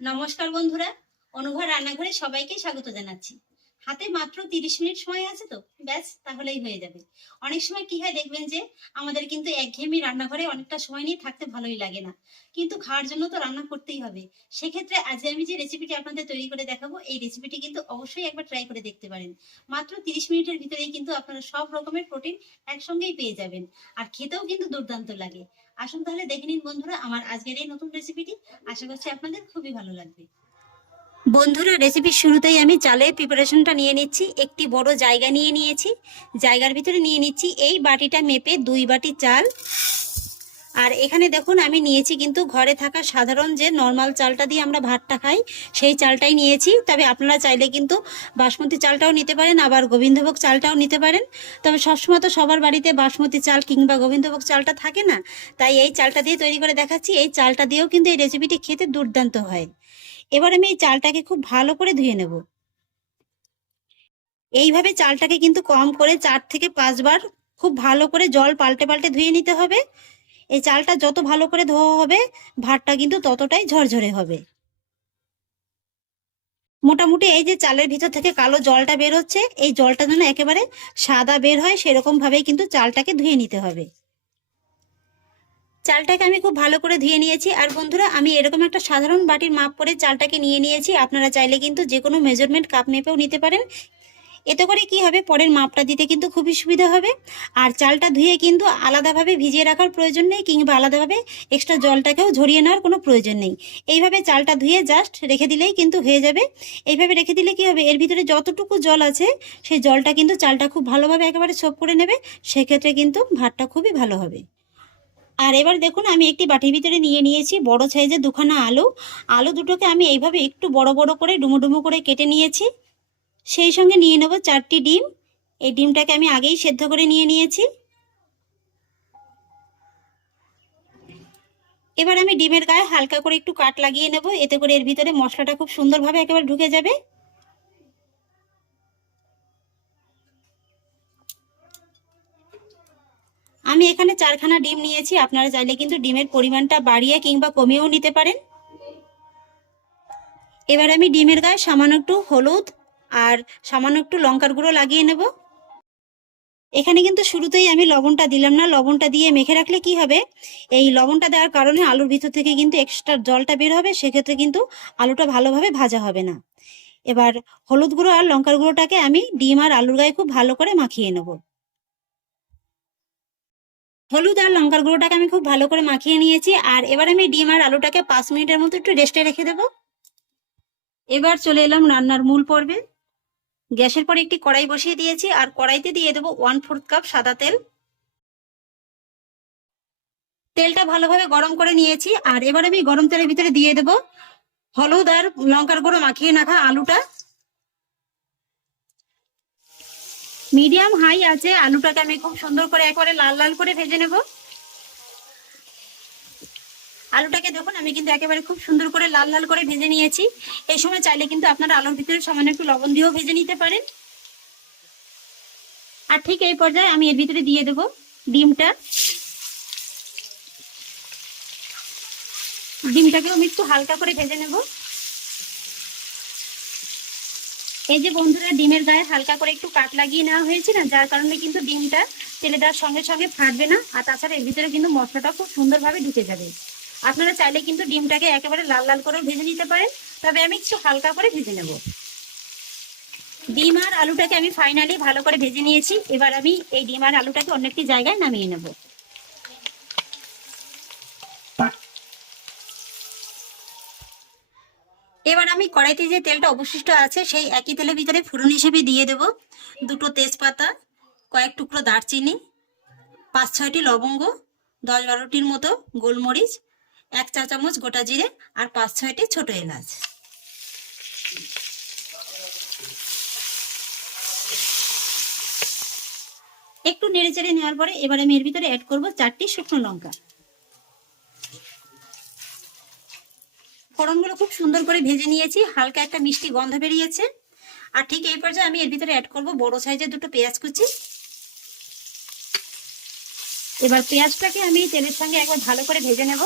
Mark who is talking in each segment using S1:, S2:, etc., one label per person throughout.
S1: নমস্কার বন্ধুরা অনুভব রান্নাঘরে সবাইকে স্বাগত জানাচ্ছি। হাতে মাত্র তিরিশ মিনিট সময় আছে তো? ব্যাস, তাহলেই হয়ে যাবে। অনেক সময় কি হয় দেখবেন যে, আমাদের কিন্তু একঘেয়েমি রান্নাঘরে অনেকটা সময় নিয়ে থাকতে ভালোই লাগে না। কিন্তু খাওয়ার জন্য তো রান্না করতেই হবে। সেক্ষেত্রে আজ আমি যে রেসিপিটি আপনাদের তৈরি করে দেখাবো, এই রেসিপিটি কিন্তু অবশ্যই একবার ট্রাই করে দেখতে পারেন। মাত্র তিরিশ মিনিটের ভিতরেই কিন্তু আপনারা সব রকমের প্রোটিন একসঙ্গেই পেয়ে যাবেন। আর খেতেও কিন্তু দুর্দান্ত লাগে। আসুন তাহলে দেখে নিন বন্ধুরা, আমার আজকের এই নতুন রেসিপিটি আশা করছি আপনাদের খুবই ভালো লাগবে। বন্ধুরা রেসিপির শুরুতেই আমি চালের প্রিপারেশনটা নিয়ে নিচ্ছি। একটি বড় জায়গা নিয়ে নিয়েছি। জায়গার ভিতরে নিয়ে নিচ্ছি এই বাটিটা মেপে দুই বাটি চাল। আর এখানে দেখুন, আমি নিয়েছি কিন্তু ঘরে থাকা সাধারণ যে নর্মাল চালটা দিয়ে আমরা ভাতটা খাই, সেই চালটাই নিয়েছি। তবে আপনারা চাইলে কিন্তু বাসমতি চালটাও নিতে পারেন, আবার গোবিন্দভোগ চালটাও নিতে পারেন। তবে সবসময় তো সবার বাড়িতে বাসমতি চাল কিংবা গোবিন্দভোগ চালটা থাকে না। তাই এই চালটা দিয়ে তৈরি করে দেখাচ্ছি। এই চালটা দিয়েও কিন্তু এই রেসিপিটি খেতে দুর্দান্ত হয়। এবার আমি এই চালটাকে খুব ভালো করে ধুয়ে নেব। এইভাবে চালটাকে কিন্তু কম করে চার থেকে পাঁচবার খুব ভালো করে জল পাল্টে পাল্টে ধুয়ে নিতে হবে। এই চালটা যত ভালো করে ধোয়া হবে, ভাতটা কিন্তু ততটাই ঝরঝরে হবে। মোটামুটি এই যে চালের ভিতর থেকে কালো জলটা বের হচ্ছে এই জলটা যেন একেবারে সাদা বের হয় সেরকম ভাবেই কিন্তু চালটাকে ধুয়ে নিতে হবে। চালটাকে আমি খুব ভালো করে ধুয়ে নিয়েছি। আর বন্ধুরা, আমি এরকম একটা সাধারণ বাটির মাপ করে চালটাকে নিয়ে নিয়েছি। আপনারা চাইলে কিন্তু যে কোনো মেজারমেন্ট কাপ মেপেও নিতে পারেন। এতে করে কি হবে, পরের মাপটা দিতে কিন্তু খুবই সুবিধা হবে। আর চালটা ধুয়ে কিন্তু আলাদাভাবে ভিজিয়ে রাখার প্রয়োজন নেই, কিংবা আলাদাভাবে এক্সট্রা জলটাকেও ঝরিয়ে নেওয়ার কোনো প্রয়োজন নেই। এইভাবে চালটা ধুয়ে জাস্ট রেখে দিলেই কিন্তু হয়ে যাবে। এইভাবে রেখে দিলে কি হবে, এর ভিতরে যতটুকু জল আছে, সেই জলটা কিন্তু চালটা খুব ভালোভাবে একেবারে সোপ করে নেবে। সেক্ষেত্রে কিন্তু ভাতটা খুবই ভালো হবে। আর এবার দেখুন, আমি একটি বাটির ভিতরে নিয়ে নিয়েছি বড় সাইজের দুখানা আলু। আলু দুটোকে আমি এইভাবে একটু বড় বড় করে ডুমো ডুমো করে কেটে নিয়েছি। সেই সঙ্গে নিয়ে নেব চারটি ডিম। এই ডিমটাকে আমি আগেই সেদ্ধ করে নিয়ে নিয়েছি। এবার আমি ডিমের গায়ে হালকা করে একটু কাট লাগিয়ে নেব। এতে করে এর ভিতরে মশলাটা খুব সুন্দরভাবে একেবারে ঢুকে যাবে। আমি এখানে চারখানা ডিম নিয়েছি, আপনারা চাইলে কিন্তু ডিমের পরিমাণটা বাড়িয়ে কিংবা কমিয়েও নিতে পারেন। এবার আমি ডিমের গায়ে সামান্য একটু হলুদ আর সামান্য একটু লঙ্কার গুঁড়ো লাগিয়ে নেব। এখানে কিন্তু শুরুতেই আমি লবণটা দিলাম না, লবণটা দিয়ে মেখে রাখলে কি হবে? এই লবণটা দেওয়ার কারণে আলুর ভিতর থেকে কিন্তু এক্সট্রা জলটা বের হবে, সেক্ষেত্রে কিন্তু আলুটা ভালোভাবে ভাজা হবে না। এবার হলুদ গুঁড়ো আর লঙ্কার গুঁড়োটাকে আমি ডিম আর আলুর গায়ে খুব ভালো করে মাখিয়ে নেব। হলুদ আর লঙ্কার গুঁড়োটাকে আমি খুব ভালো করে মাখিয়ে নিয়েছি। আর এবার আমি ডিম আর আলুটাকে পাঁচ মিনিটের মতো একটু রেস্টে রেখে দেবো। এবার চলে এলাম রান্নার মূল পর্বে। গ্যাসের পরে একটি কড়াই বসিয়ে দিয়েছি আর কড়াইতে দিয়ে দেবো ওয়ান ফোর্থ কাপ সাদা তেল। তেলটা ভালোভাবে গরম করে নিয়েছি। আর এবার আমি গরম তেলের ভিতরে দিয়ে দেবো হলুদ আর লঙ্কার গুঁড়ো মাখিয়ে রাখা আলুটা। মিডিয়াম হাই আছে, আলুটাকে আমি খুব সুন্দর করে একবারে লাল লাল করে ভেজে নেব। আলুটাকে দেখুন, আমি কিন্তু একেবারে খুব সুন্দর করে লাল লাল করে ভেজে নিয়েছি। এই সময় চাইলে কিন্তু আপনারা আলুর ভিতরে সামান্য একটু লবণ দিয়েও ভেজে নিতে পারেন। আর ঠিক এই পর্যায়ে আমি এর ভিতরে দিয়ে দেব ডিমটা। ডিমটাকেও আমি একটু হালকা করে ভেজে নেব। এই যে বন্ধুরা, ডিমের গায়ে হালকা করে একটু কাট লাগিয়ে নেওয়া হয়েছে না, যার কারণে কিন্তু ডিমটা তেলে দেওয়ার সঙ্গে সঙ্গে ফাটবে না, আর তাছাড়া এর ভিতরে কিন্তু মশলাটা খুব সুন্দরভাবে ঢুকে যাবে। আপনারা চাইলে কিন্তু ডিমটাকে একেবারে লাল লাল করে ভেজে নিতে পারেন, তবে আমি একটু হালকা করে ভেজে নেব। ডিম আর আলুটাকে আমি ফাইনালি ভালো করে ভেজে নিয়েছি, এবার আমি এই ডিম আর আলুটাকে অন্য একটি জায়গায় নামিয়ে নেব। এবার আমি কড়াইতে যে তেলটা অবশিষ্ট আছে, সেই একই তেলের ভিতরে ফোড়ন হিসেবে দিয়ে দেব। দুটো তেজপাতা, কয়েক টুকরো দারচিনি, পাঁচ ছয়টি লবঙ্গ, দশ বারোটির মতো গোলমরিচ, এক চা চামচ গোটা জিরে আর পাঁচ ছয়টি ছোট এলাচ। একটু নেড়ে চেড়ে নেওয়ার পরে এবার আমি এর ভিতরে অ্যাড করব চারটি শুকনো লঙ্কা। ফোড়নগুলো খুব সুন্দর করে ভেজে নিয়েছি, হালকা একটা মিষ্টি গন্ধ বেরিয়েছে। আর ঠিক এই পর্যায়ে আমি এর ভিতরে অ্যাড করব বড় সাইজের দুটো পেঁয়াজ কুচি। এবার পেঁয়াজটাকে আমি তেলের সঙ্গে একবার ভালো করে ভেজে নেব।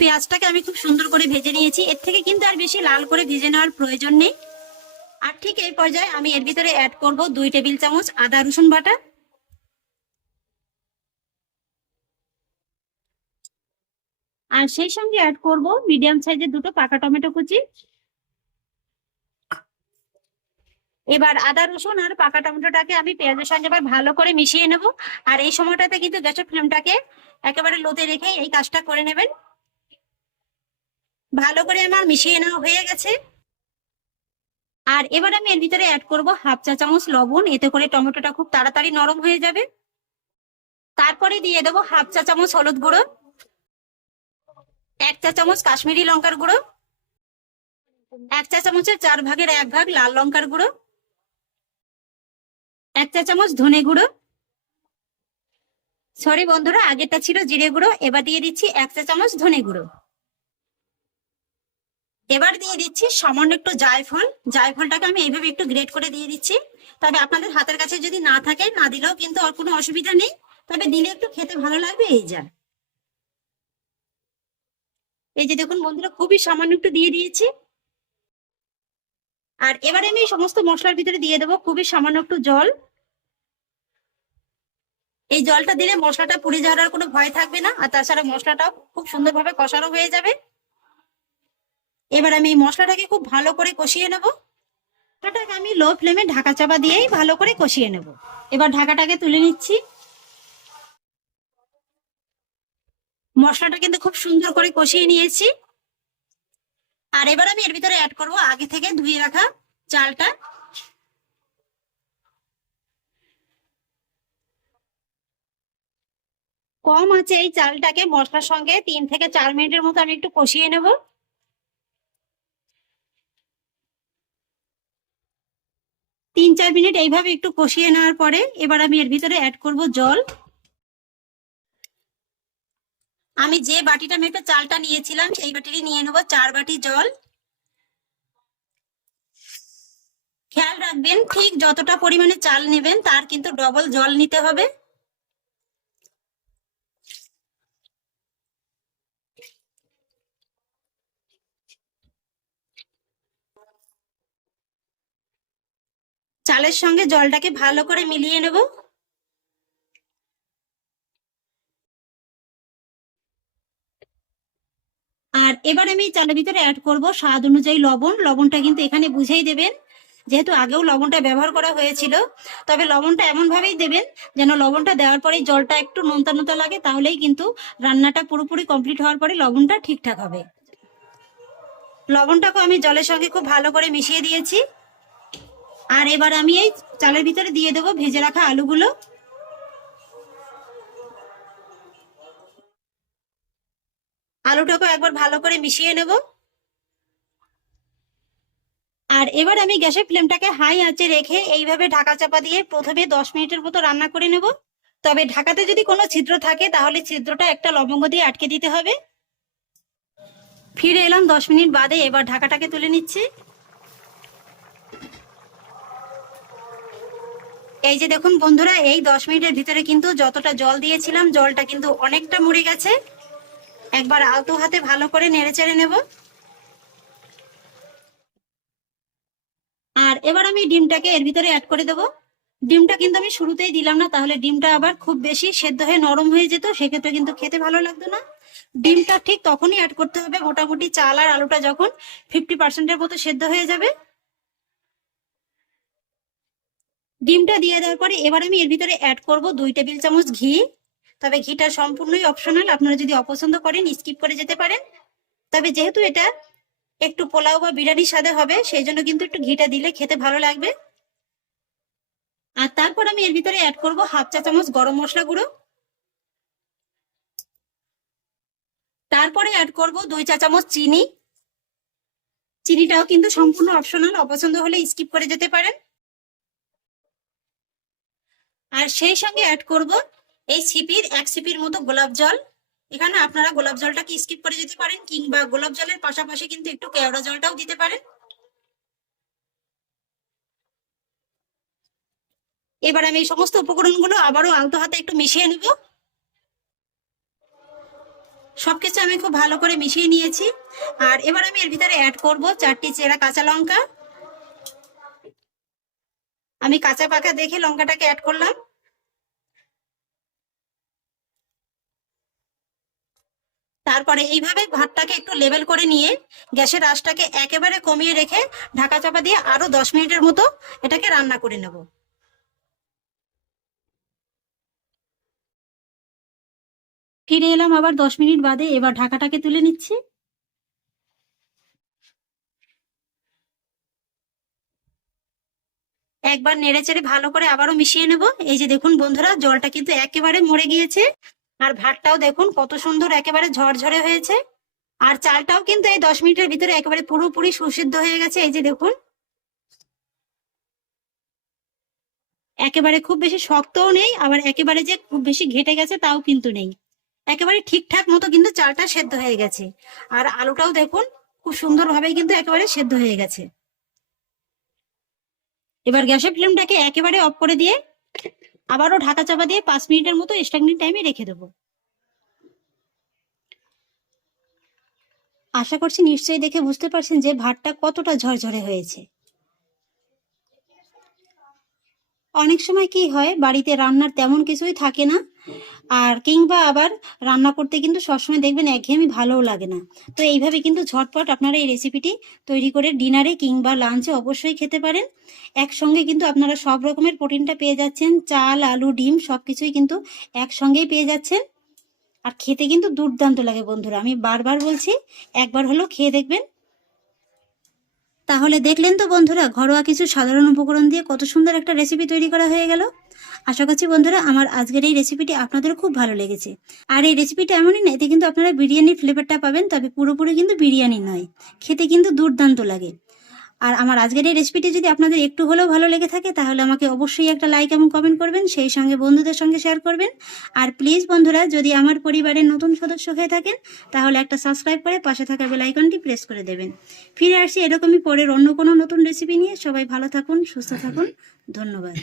S1: পেঁয়াজটাকে আমি খুব সুন্দর করে ভেজে নিয়েছি। এর থেকে কিন্তু আর বেশি লাল করে ভেজে নেওয়ার প্রয়োজন নেই। আর ঠিক এই পর্যায়ে আমি এর ভিতরে অ্যাড করব দুই টেবিল চামচ আদা রসুন বাটা। আর সেই সঙ্গে অ্যাড করব মিডিয়াম সাইজের দুটো পাকা টমেটো কুচি। এবার আদা, রসুন আর পাকা টমেটোটাকে আমি পেঁয়াজের সঙ্গে এবার ভালো করে মিশিয়ে নেব। আর এই সময়টাতে কিন্তু গ্যাসের ফ্লেমটাকে একেবারে লোতে রেখে এই কাজটা করে নেবেন। ভালো করে আমার মিশিয়ে নেওয়া হয়ে গেছে। আর এবার আমি এর ভিতরে অ্যাড করব হাফ চা চামচ লবণ। এতে করে টমেটোটা খুব তাড়াতাড়ি নরম হয়ে যাবে। তারপরে দিয়ে দেবো হাফ চা চামচ হলুদ গুঁড়ো। এক চা চামচ কাশ্মীরি লঙ্কার গুঁড়ো। এক চা চামচের চার ভাগের এক ভাগ লাল লঙ্কার গুঁড়ো। এক চা চামচ ধনে গুঁড়ো। সরি বন্ধুরা, আগেরটা ছিল জিরে গুঁড়ো, এবার দিয়ে দিচ্ছি এক চা চামচ ধনে গুঁড়ো। এবার দিয়ে দিচ্ছি সামান্য একটু জায়ফল জায়ফলটাকে আমি এইভাবে একটু গ্রেট করে দিয়ে দিচ্ছি। তবে আপনাদের হাতের কাছে যদি না থাকে, না দিলেও কিন্তু আর কোনো অসুবিধা নেই। তবে দিলে একটু খেতে ভালো লাগবে, এই যা। এই যে দেখুন বন্ধুরা, খুবই সামান্য একটু দিয়ে দিয়েছি। আর এবারে আমি সমস্ত মশলার ভিতরে দিয়ে দেবো খুবই সামান্য একটু জল। এই জলটা দিলে মশলাটা পুড়ে যাওয়ার কোনো ভয় থাকবে না, আর তাছাড়া মশলাটাও খুব সুন্দরভাবে কষানো হয়ে যাবে। এবার আমি এই মশলাটাকে খুব ভালো করে কষিয়ে নেব। মশলাটাকে আমি লো ফ্লেমে ঢাকা চাপা দিয়েই ভালো করে কষিয়ে নেব। এবার ঢাকাটাকে তুলে নিচ্ছি। মশলাটা কিন্তু খুব সুন্দর করে কষিয়ে নিয়েছি। আর এবার আমি এর ভিতরে অ্যাড করব আগে থেকে ধুয়ে রাখা চালটা। কম আছে এই চালটাকে, মশলার সঙ্গে তিন থেকে চার মিনিটের মতো আমি একটু কষিয়ে নেব। তিন চার মিনিট এইভাবে একটু কষিয়ে নেওয়ার পরে এবার আমি এর ভিতরে অ্যাড করব জল। আমি যে বাটিটা মেপে চালটা নিয়েছিলাম, সেই বাটিরই নিয়ে নেব চার বাটি জল। খেয়াল রাখবেন, ঠিক যতটা পরিমাণে চাল নেবেন, তার কিন্তু ডবল জল নিতে হবে। চালের সঙ্গে জলটাকে ভালো করে মিলিয়ে নেব। আর এবার আমি চালের ভিতরে অ্যাড করব স্বাদ অনুযায়ী লবণ। লবণটা কিন্তু এখানে বুঝেই দেবেন, যেহেতু আগেও লবণটা ব্যবহার করা হয়েছিল। তবে লবণটা এমনভাবেই দেবেন, যেন লবণটা দেওয়ার পরে জলটা একটু নোনতা নোনতা লাগে, তাহলেই কিন্তু রান্নাটা পুরোপুরি কমপ্লিট হওয়ার পরে লবণটা ঠিকঠাক হবে। লবণটাকে আমি জলের সঙ্গে খুব ভালো করে মিশিয়ে দিয়েছি। আর এবার আমি এই চালের ভিতরে দিয়ে দেবো ভেজে রাখা আলুগুলো। আলুটাকে একবার ভালো করে মিশিয়ে নেব। আর এবার আমি গ্যাসের ফ্লেমটাকে হাই আঁচে রেখে এইভাবে ঢাকা চাপা দিয়ে প্রথমে দশ মিনিটের মতো রান্না করে নেব। তবে ঢাকাতে যদি কোনো ছিদ্র থাকে, তাহলে ছিদ্রটা একটা লবঙ্গ দিয়ে আটকে দিতে হবে। ফিরে এলাম দশ মিনিট বাদে, এবার ঢাকাটাকে তুলে নিচ্ছি। এই যে দেখুন বন্ধুরা, এই দশ মিনিটের ভিতরে কিন্তু যতটা জল দিয়েছিলাম, জলটা কিন্তু অনেকটা মরে গেছে। একবার আলতো হাতে ভালো করে নেড়ে চেড়ে নেব। আর এবার আমি ডিমটাকে এর ভিতরে অ্যাড করে দেবো। ডিমটা কিন্তু আমি শুরুতেই দিলাম না, তাহলে ডিমটা আবার খুব বেশি সেদ্ধ হয়ে নরম হয়ে যেত, সেক্ষেত্রে কিন্তু খেতে ভালো লাগতো না। ডিমটা ঠিক তখনই অ্যাড করতে হবে, মোটামুটি চাল আর আলুটা যখন ফিফটি পার্সেন্টের মতো সেদ্ধ হয়ে যাবে। ডিমটা দিয়ে দেওয়ার পরে এবার আমি এর ভিতরে অ্যাড করব দুই টেবিল চামচ ঘি। তবে ঘিটা সম্পূর্ণই অপশনাল আপনারা যদি অপছন্দ করেন স্কিপ করে যেতে পারেন। তবে যেহেতু এটা একটু পোলাও বা বিরিয়ানির স্বাদে হবে, সেই জন্য কিন্তু একটু ঘিটা দিলে খেতে ভালো লাগবে। আর তারপর আমি এর ভিতরে অ্যাড করব হাফ চা চামচ গরম মশলা গুঁড়ো। তারপরে অ্যাড করব দুই চা চামচ চিনি। চিনিটাও কিন্তু সম্পূর্ণ অপশনাল অপছন্দ হলে স্কিপ করে যেতে পারেন। আর সেই সঙ্গে অ্যাড করব এই সিপির এক সিপির মতো গোলাপ জল। এখানে আপনারা গোলাপ জলটাকে স্কিপ করে যেতে পারেন কিংবা গোলাপ জলের পাশাপাশি কিন্তু একটু কেওড়া জলটাও দিতে পারেন। এবার আমি এই সমস্ত উপকরণগুলো আবারও আলতো হাতে একটু মিশিয়ে নেব। সবকিছু আমি খুব ভালো করে মিশিয়ে নিয়েছি। আর এবার আমি এর ভিতরে অ্যাড করব চারটি চেরা কাঁচা লঙ্কা। আমি কাঁচা পাকা দেখে লঙ্কাটাকে অ্যাড করলাম। তারপরে এইভাবে ভাতটাকে একটু লেবেল করে নিয়ে গ্যাসের আঁচটাকে একেবারে কমিয়ে রেখে ঢাকা চাপা দিয়ে আরও দশ মিনিটের মতো এটাকে রান্না করে নেব। ফিরে এলাম আবার দশ মিনিট বাদে, এবার ঢাকাটাকে তুলে নিচ্ছি। একবার নেড়ে চেড়ে ভালো করে আবারও মিশিয়ে নেব। এই যে দেখুন বন্ধুরা, জলটা কিন্তু একেবারে মরে গিয়েছে। আর ভাতটাও দেখুন, কত সুন্দর একেবারে ঝরঝরে হয়েছে। আর চালটাও কিন্তু এই দশ মিনিটের ভিতরে একেবারে পুরোপুরি সুসিদ্ধ হয়ে গেছে, এই যে দেখুন। একেবারে খুব বেশি শক্তও নেই, আবার একেবারে যে খুব বেশি ঘেটে গেছে তাও কিন্তু নেই। একেবারে ঠিকঠাক মতো কিন্তু চালটা সেদ্ধ হয়ে গেছে। আর আলুটাও দেখুন, খুব সুন্দরভাবেই কিন্তু একেবারে সেদ্ধ হয়ে গেছে। এবার গ্যাসের ফ্লেমটাকে একেবারে অফ করে দিয়ে আবারও ঢাকা চাপা দিয়ে পাঁচ মিনিটের মতো স্ট্যান্ডিং টাইমে রেখে দেব। আশা করছি নিশ্চয়ই দেখে বুঝতে পারছেন যে ভাতটা কতটা ঝরঝরে হয়েছে। অনেক সময় কি হয়, বাড়িতে রান্নার তেমন কিছুই থাকে না। আর কিংবা আবার রান্না করতে কিন্তু সবসময় দেখবেন একঘেয়েমি ভালোও লাগে না। তো এইভাবে কিন্তু ঝটপট আপনারা এই রেসিপিটি তৈরি করে ডিনারে কিংবা লাঞ্চে অবশ্যই খেতে পারেন। একসঙ্গে কিন্তু আপনারা সব রকমের প্রোটিনটা পেয়ে যাচ্ছেন, চাল, আলু, ডিম সব কিছুই কিন্তু একসঙ্গেই পেয়ে যাচ্ছেন। আর খেতে কিন্তু দুর্দান্ত লাগে বন্ধুরা, আমি বারবার বলছি, একবার হলেও খেয়ে দেখবেন। তাহলে দেখলেন তো বন্ধুরা, ঘরোয়া কিছু সাধারণ উপকরণ দিয়ে কত সুন্দর একটা রেসিপি তৈরি করা হয়ে গেল। আশা করছি বন্ধুরা আমার আজকের এই রেসিপিটি আপনাদের খুব ভালো লেগেছে। আর এই রেসিপিটা এমনই না, এতে কিন্তু আপনারা বিরিয়ানির ফ্লেভারটা পাবেন, তবে পুরোপুরি কিন্তু বিরিয়ানি নয়। খেতে কিন্তু দুর্দান্ত লাগে। আর আমার আজকের এই রেসিপিটি যদি আপনাদের একটু হলেও ভালো লেগে থাকে, তাহলে আমাকে অবশ্যই একটা লাইক এবং কমেন্ট করবেন, সেই সঙ্গে বন্ধুদের সঙ্গে শেয়ার করবেন। আর প্লিজ বন্ধুরা, যদি আমার পরিবারের নতুন সদস্য হয়ে থাকেন, তাহলে একটা সাবস্ক্রাইব করে পাশে থাকা বেল আইকনটি প্রেস করে দেবেন। ফিরে আসছি এরকমই পরের অন্য কোনো নতুন রেসিপি নিয়ে। সবাই ভালো থাকুন, সুস্থ থাকুন। ধন্যবাদ।